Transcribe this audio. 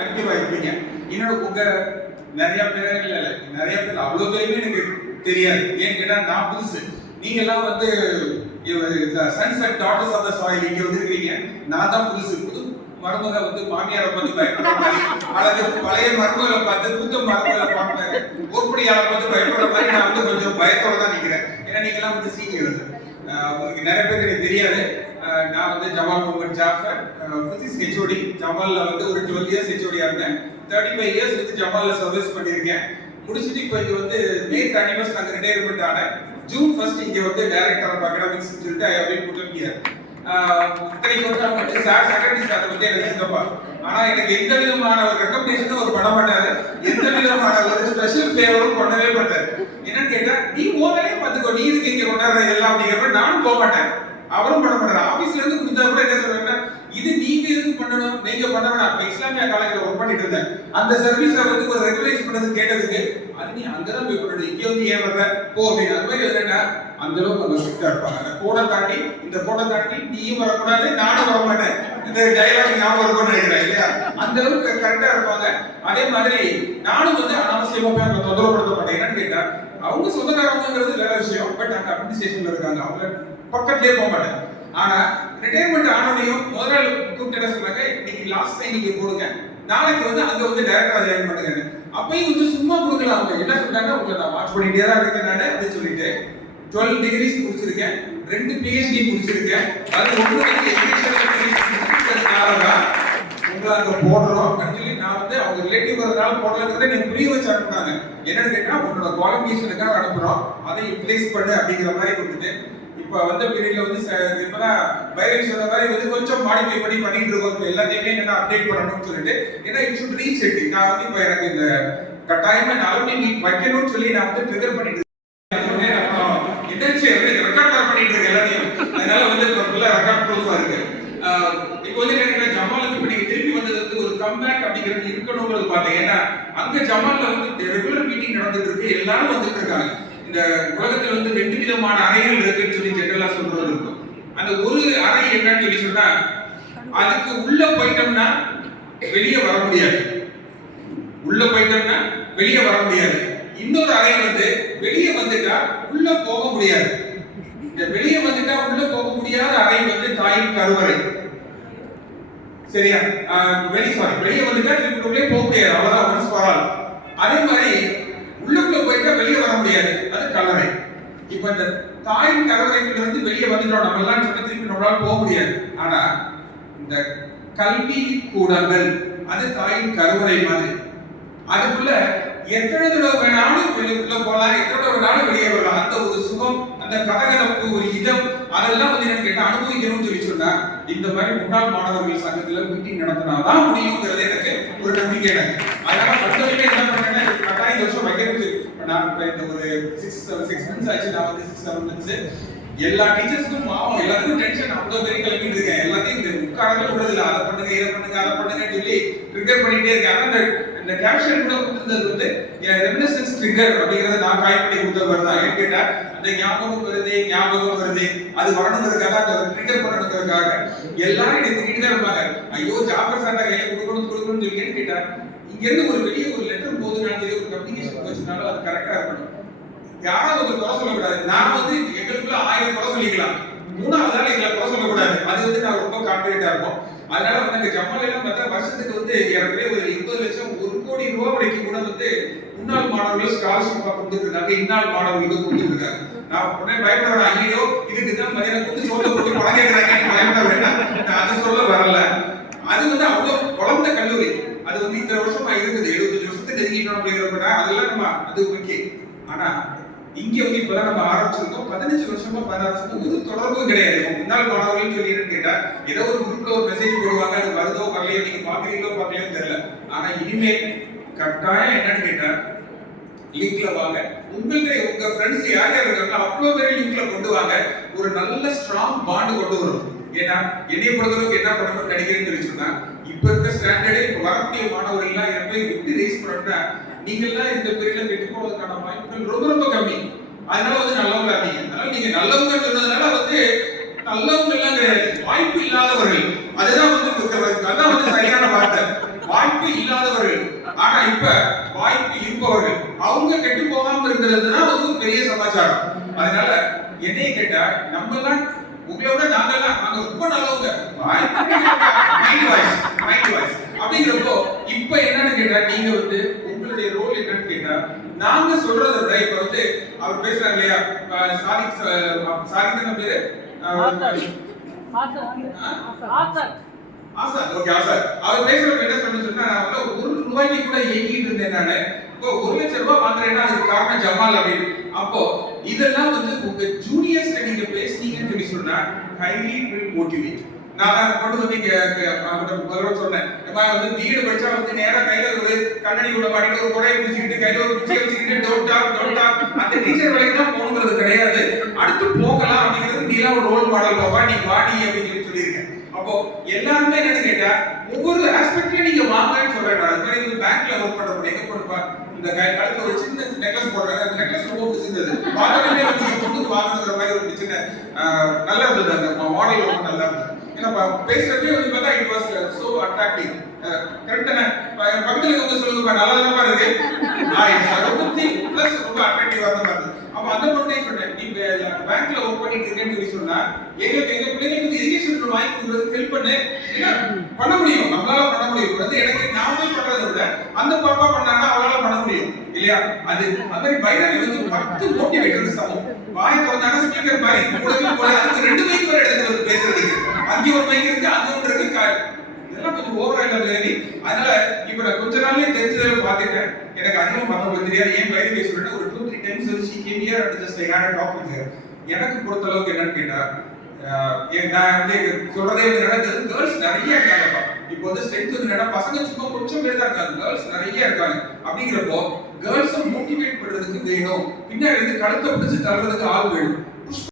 ஆக்டிவா இருப்பீங்க இன்னொரு உங்க நிறைய பேர் இல்ல இல்ல நிறைய பேர் அவ்வளவு பேருமே எனக்கு தெரியாது. ஏன் கேட்டா நான் புதுசு. நீங்க எல்லாம் வந்து sunset daughters of the soil இங்க வந்துருக்கீங்க. நான் தான் புதுசு. புது மருமக வந்து மாமியாரை பார்த்து பயப்படுற மாதிரி அல்லது பழைய மருமகளை பார்த்து புத்த மருமகளை பார்த்து உருப்படியாளை பார்த்து பயப்படுற மாதிரி நான் வந்து கொஞ்சம் பயத்தோட தான் நிற்கிறேன் ஏன்னா நீங்க எல்லாம் வந்து சீனியர்ஸ் உங்களுக்கு நிறைய பேருக்கு எனக்கு தெரியாது. நான் வந்து ஜமால் முகமது ஜாஃபர் ஃபிசிக்ஸ் ஹெச்ஓடி ஜமால்ல வந்து ஒரு டுவெல் இயர்ஸ் ஹெச்ஓடியாக இருந்தேன். தேர்ட்டி ஃபைவ் இயர்ஸ் வந்து ஜமால்ல சர்வீஸ் பண்ணியிருக்கேன். முடிச்சுட்டு இப்போ இங்கே வந்து மே தேர்ட்டி ஃபர்ஸ்ட் நாங்கள் ரிட்டையர்மெண்ட் ஆனேன் ஜூன் ஃபர்ஸ்ட் இங்கே வந்து டைரக்டர் ஆஃப் அகாடமிக்ஸ் சொல்லிட்டு ஐ ஹவ் புட் ஹியர் இத்தனைக்கு வந்து அவங்க வந்து சார் செக்ரட்டரி சார் வந்து எனக்கு சித்தப்பா ஆனால் எனக்கு எந்த விதமான ஒரு ரெக்கமெண்டேஷனும் அவர் பண்ண மாட்டார். எந்த விதமான ஒரு ஸ்பெஷல் ஃபேவரும் பண்ணவே மாட்டார். என்னன்னு கேட்டால் நீ ஓதனே பார்த்துக்கோ. நீ இருக்கு இங்கே கொண்டாடுற எல்லாம் அப்படிங்கிறப்ப நானும் போக மாட்டேன். அவரும் பண்ண மாட்டாரு. ஆபீஸ்ல இருந்து கொடுத்தா கூட என்ன சொல்றாங்க இது நீங்க எதுக்கு பண்ணணும்? நீங்க பண்ண வேணாம் இப்ப இஸ்லாமிய காலேஜ்ல ஒர்க் பண்ணிட்டு இருந்தேன். அந்த சர்வீஸ் வந்து ஒரு ரெகுலைஸ் பண்ணது கேட்டதுக்கு அது நீ அங்கதான் போய் பண்ணணும். இங்க வந்து ஏன் வர்ற? போ அப்படின்னு. அது மாதிரி என்னன்னா அந்த அளவுக்கு அவங்க ஸ்ட்ரிக்டா இருப்பாங்க. அந்த கோடை தாண்டி இந்த கோடை தாண்டி நீயும் வரக்கூடாது நானும் வர மாட்டேன் இந்த டைலாக் ஞாபகம் இருக்கும்னு நினைக்கிறேன் இல்லையா? அந்த அளவுக்கு கரெக்டா இருப்பாங்க. அதே மாதிரி நானும் வந்து அனாவசியமா போய் அவங்க தொந்தரவுப்படுத்த மாட்டேன். என்னன்னு கேட்டா அவங்க சொந்தக்காரங்கிறது வேற விஷயம். பட் அங்க அட்மினிஸ்ட்ரேஷன்ல இருக்காங்க. அவங்க பக்கத்திலே போக மாட்டேன். ஆனா ரிட்டையர்மெண்ட் ஆனோடையும் முதல் கூப்பிட்டு என்ன சொன்னாங்க இன்னைக்கு லாஸ்ட் டைம் நீங்க போடுங்க. நாளைக்கு வந்து அங்க வந்து டைரக்டரா ஜாயின் பண்ணுங்க அப்பயும் வந்து சும்மா கொடுக்கல அவங்க. என்ன சொல்றாங்க உங்களை நான் வாட்ச் பண்ணிட்டே தான் இருக்கேன் நானு அப்படின்னு சொல்லிட்டு டுவெல் டிகிரிஸ் முடிச்சிருக்கேன் ரெண்டு பிஹெச்டி முடிச்சிருக்கேன் அது ஒன்று வந்து எஜுகேஷன் உங்களை அங்கே போடுறோம் அப்படின்னு சொல்லி நான் வந்து அவங்க ரிலேட்டிவ் வரதுனால போடலங்கிறத நீங்க புரிய வச்சு அனுப்புனாங்க. என்னன்னு கேட்டால் உங்களோட குவாலிஃபிகேஷனுக்காக அனுப்புகிறோம் அதை யூட்டிலைஸ் பண்ணு அப்படிங்கிற மாதிரி கொடுத்துட்டு இப்போ வந்த பீரியட்ல வந்து இப்பதான் பைரவி சொன்ன மாதிரி வந்து கொஞ்சம் மாடிஃபை பண்ணி பண்ணிட்டு இருக்கோம். இப்போ எல்லாத்தையுமே என்ன அப்டேட் பண்ணணும்னு சொல்லிட்டு ஏன்னா இட் ஷுட் ரீச் இட் நான் வந்து இப்போ எனக்கு இந்த கட்டாயமா நான் வந்து நீ வைக்கணும்னு சொல்லி நான் வந்து ட்ரிகர் பண்ணிட்டு இருக்கேன். அப்புறம் ரெக்கார்ட் பண்ணிட்டு இருக்கேன் எல்லாத்தையும். அதனால வந்து ரெக்கார்ட் ப்ரூஃபா இருக்கு. இப்போ வந்து என்ன ஜமாலுக்கு இப்ப நீங்க திருப்பி வந்தது வந்து ஒரு கம்பேக் அப்படிங்கிறது இருக்கணுங்கிறது பார்த்தேன். ஏன்னா அங்க ஜமால்ல வந்து ரெகுலர் மீட்டிங் நடந்துட்டு இருக்கு. எல்லாரும் வந்துட்டு இருக்காங்க. இந்த உலகத்தில் வந்து ரெண்டு விதமான அறைகள் இருக்கு. எல்லாம் சொல்றது இருக்கும். அந்த ஒரு அறை என்னன்னு சொல்லி சொன்னா அதுக்கு உள்ள போயிட்டோம்னா வெளியே வர முடியாது. உள்ள போயிட்டோம்னா வெளியே வர முடியாது. இன்னொரு அறை வந்து வெளியே வந்துட்டா உள்ள போக முடியாது. இந்த வெளியே வந்துட்டா உள்ள போக முடியாத அறை வந்து தாயின் கருவறை. சரியா? ஆஹ் வெளியே சாரி வெளியே வந்துட்டா திருப்பி உள்ளே போக முடியாது. அவ்வளவுதான் ஒன்ஸ் ஃபார் அதே மாதிரி உள்ளுக்குள்ள போயிட்டா வெளியே வர முடியாது. அது கலரை இப்ப இந்த தாயின் கருவறைக்குள்ள இருந்து வெளியே வந்துட்டோம். நம்ம எல்லாம் சொன்ன திருப்பி நம்மளால போக முடியாது. ஆனா இந்த கல்வி கூடங்கள் அது தாயின் கருவறை மாதிரி. அதுக்குள்ள எத்தனை தடவை வேணாலும் வெளியுள்ள போகலாம் எத்தனை தடவை வேணாலும் வெளியே வரலாம். அந்த ஒரு சுகம் அந்த கதகதப்பு ஒரு இதம் அதெல்லாம் வந்து எனக்கு கேட்ட அனுபவிக்கணும்னு சொல்லி சொன்னா இந்த மாதிரி முன்னாள் மாணவர்கள் சங்கத்துல மீட்டிங் நடத்தினாதான் முடியுங்கிறது எனக்கு ஒரு நம்பிக்கை எனக்கு. அதனால பத்தவங்க என்ன பண்ணேன்னா கட்டாயம் இந்த வருஷம் வைக்கிறது இப்ப இந்த ஒரு சிக்ஸ் சிக்ஸ் மந்த்ஸ் ஆச்சு நான் வந்து சிக்ஸ் செவன் மந்த்ஸ் எல்லா டீச்சர்ஸ்க்கும் பாவம் எல்லாத்துக்கும் டென்ஷன் அவ்வளோ பேர் கிளம்பிட்டு இருக்கேன். எல்லாத்தையும் இந்த உட்காரவே விடுறதில்ல அதை பண்ணுங்க இதை பண்ணுங்க அதை பண்ணுங்கன்னு சொல்லி ட்ரிகர் பண்ணிட்டே இருக்கேன். ஆனா இந்த இந்த கேப்ஷன் கூட கொடுத்தது வந்து என் ரெமினிசன்ஸ் ட்ரிகர் அப்படிங்கறத நான் காய் பண்ணி கொடுத்தவர் தான் ஏன் கேட்டா அந்த ஞாபகம் வருது ஞாபகம் வருது. அது வரணுங்கிறதுக்காக அந்த ட்ரிகர் பண்ணணுங்கிறதுக்காக. எல்லாரும் என்னை தான் இருப்பாங்க. ஐயோ ஜாபர் சார்ட்ட கையில கொடுக்கணும் கொடுக்கணும்னு சொல்லி ஏன்னு கேட்டா இங்க இருந்து ஒரு வெளியே ஒரு லெட்டர் போகுதுனாலும் சரி ஒரு கம்யூனிகேஷன் போச்சுனாலும் அது கரெக்டா இருக்கணும் யாரும் ஒரு குறை சொல்லக்கூடாது. நான் வந்து எங்களுக்குள்ள ஆயிரம் குறை சொல்லிக்கலாம். மூணாவது நாள் எங்களை குறை சொல்லக்கூடாது. அது வந்து நான் ரொம்ப கான்பிடண்டா இருக்கும் அதனால வந்து அந்த ஜம்மல் எல்லாம் பார்த்தா வருஷத்துக்கு வந்து ஏற்கனவே ஒரு எண்பது லட்சம் ஒரு கோடி ரூபாய் வரைக்கும் கூட வந்து முன்னாள் மாணவர்கள் ஸ்காலர்ஷிப்பா கொடுத்துருக்காங்க இருக்காங்க இந்நாள் மாணவர்களுக்கு கொடுத்துருக்காங்க நான் உடனே பயப்படுறேன். ஐயோ இதுக்கு தான் மதியானம் கொடுத்து சோத்த போட்டு பணம் கேட்கறாங்க பயப்பட வேண்டாம். நான் அது சொல்ல வரல அது வந்து அவ்வளவு குழந்த கல்லூரி அது வந்து இந்த வருஷமா இருக்குது எழுபத்தஞ்சு வருஷத்துக்கு நெருங்கிட்டோம் அப்படிங்கிறப்ப அதெல்லாம் நம்ம அது ஓகே ஆனா இங்க வந்து இப்பதான் நம்ம ஆரம்பிச்சிருக்கோம். பதினஞ்சு வருஷமா பதினாறு வருஷமா ஒரு தொடர்பும் கிடையாது. முன்னாள் மாணவர்கள் சொல்லி கேட்டா ஏதோ ஒரு குரூப்ல ஒரு மெசேஜ் போடுவாங்க. அது வருதோ வரலையோ நீங்க பாக்குறீங்களோ பாக்கலையோ தெரியல. ஆனா இனிமே கட்டாயம் என்னன்னு கேட்டா லிங்க்ல வாங்க. உங்கள்கிட்ட உங்க ஃப்ரெண்ட்ஸ் யார் யார் இருக்காங்களோ அவ்வளோ பேரை லிங்க்ல கொண்டு வாங்க. ஒரு நல்ல ஸ்ட்ராங் பாண்டு கொண்டு வரும் ஏன்னா என்னைய பொறுத்தளவுக்கு என்ன பண்ணணும்னு நினைக்கிறேன்னு சொல்லி சொன்னா இப்ப இருக்க ஸ்டாண்டர்டே இப்ப வரக்கூடிய மாணவர்கள் எல்லாம் எப்படி எப்படி ரேஸ் பண்ணணும்னா நீங்க இந்த பீரியட்ல கெட்டு போவதற்கான வாய்ப்புகள் ரொம்ப ரொம்ப கம்மி. அதனால வந்து நல்லவங்களா இருந்தீங்க அதனால நீங்க நல்லவங்க சொன்னதுனால வந்து நல்லவங்க எல்லாம் கிடையாது. வாய்ப்பு இல்லாதவர்கள். அதுதான் வந்து அதான் வந்து சரியான வார்த்தை. வாய்ப்பு இல்லாதவர்கள். ஆனா இப்ப வாய்ப்பு இருப்பவர்கள். அவங்க கெட்டு போகாம இருக்கிறதுனா வந்து ஒரு பெரிய சமாச்சாரம். அதனால என்னைய கேட்டா நம்ம எல்லாம் உங்களை விட நாங்கெல்லாம் நாங்க ரொம்ப நல்லவங்க. மைண்ட் வாய்ஸ் மைண்ட் வாய்ஸ் அப்படிங்கிறப்போ இப்ப என்னன்னு கேட்டா நீங்க வந்து உங்களுடைய ரோல் என்னன்னு கேட்டா நாங்க சொல்றதை விட இப்ப வந்து அவர் பேசுறாரு இல்லையா? சாரி சாரி தானே பேரு? ஆசாத் ஓகே ஆசாத் அவர் பேசுறப்ப என்ன சொல்லி சொன்னா நான் ஒரு ரூபாய்க்கு கூட ஏங்கிட்டு இருந்தேன் நானு. இப்போ ஒரு லட்சம் ரூபாய் வாங்குறேன்னா அதுக்கு காரணம் ஜமால் அப்படின்னு. அப்போ இதெல்லாம் வந்து உங்க ஜூனியர்ஸ்ல நீங்க பேசுனீங்கன்னு சொல்லி சொன்னா ஹைலி வில் மோட்டிவேட் நான் கொண்டு வந்து இங்க அவர்கிட்ட சொன்னேன். வந்து வீடு படிச்சா வந்து நேரம் கையில ஒரு கண்ணாடி கூட மாட்டிட்டு ஒரு குடையை பிடிச்சிக்கிட்டு கையில ஒரு குச்சியை வச்சுக்கிட்டு டவுட்டா அந்த டீச்சர் வேலைக்கு தான் போகணுங்கிறது கிடையாது. அடுத்து போகலாம் அப்படிங்கிறது நீலாம் ஒரு ரோல் மாடல் பாப்பா நீ வாடி அப்படின்னு சொல்லி சொல்லியிருக்கேன். அப்போ எல்லாருமே என்னன்னு கேட்டா ஒவ்வொரு ஆஸ்பெக்ட்லயும் நீங்க வாங்கன்னு சொல்றேன் அது மாதிரி பேங்க்ல ஒர்க் பண்றப்ப எங்க இந்த கை கழுத்துல ஒரு சின்ன நெக்லஸ் போடுறாங்க அந்த நெக்லஸ் ரொம்ப பிடிச்சிருந்தது பார்த்தோன்னே வந்து நீங்க பொண்ணுக்கு வாங்கணுங்கிற மாதிரி ஒரு சின்ன ஆஹ், நல்லா இருந்தது அந்த மாடல் ரொம்ப நல்லா இருந்தது ஏன்னா வந்து பார்த்தா இட் வாஸ் சோ அட்ராக்டிவ் கரெக்டான பக்கத்துல வந்து சொல்லுங்க நல்லா தான் இருக்கு ரொம்ப திக் பிளஸ் ரொம்ப அட்ராக்டிவா தான் மாதிரி அப்ப அந்த மட்டும் சொன்னேன். நீ பேங்க்ல ஒர்க் பண்ணிட்டு இருக்கேன்னு சொல்லி சொன்னா எங்களுக்கு எங்க பிள்ளைங்களுக்கு எஜுகேஷன் வாங்கி கொடுக்கறதுக்கு ஹெல்ப் பண்ணு. ஏன்னா பண்ண முடியும். நம்மளால பண்ண முடியும். அது வந்து எனக்கு நாமளே பண்றதை விட அந்த பாப்பா பண்ணாங்கன்னா அவளால பண்ண முடியும். இல்லையா? அது அது பைனரி வந்து பத்து மோட்டிவேட்டர் சமம். வாய் திறந்தாங்க ஸ்பீக்கர் மாதிரி. கூடவே போல அதுக்கு ரெண்டு மைக் எடுத்து அங்கே ஒரு மைக் இருக்கு அங்கே ஒன்று இருக்கு இதெல்லாம் கொஞ்சம் ஓவரா இல்ல அதனால இப்ப நான் கொஞ்ச நாள்லயே தெரிஞ்சதில் பாத்துட்டேன் எனக்கு அதிகம் போய் தெரியாது. ஏன் பயிர் பேசுறேன் ஒரு டூ த்ரீ டைம்ஸ் வந்து she came here and just I hate talk with எனக்கு பொறுத்த அளவுக்கு என்னன்னு கேட்டா ஆஹ் நான் வந்து சொல்றதே வந்து நடந்தது கேர்ள்ஸ் நிறைய இருக்காங்கப்பா. இப்போ வந்து ஸ்ட்ரென்த் வந்து என்னன்னா பசங்க சும்மா கொஞ்சம் பேர் தான் இருக்காங்க. கேர்ள்ஸ் நிறைய இருக்காங்க. அப்படிங்கிறப்போ கேர்ள்ஸை மோட்டிவேட் பண்றதுக்கு வேணும். பின்னாடி இருந்து கழுத்தை பிடிச்சு தர்றதுக்கு ஆள் வேணும்.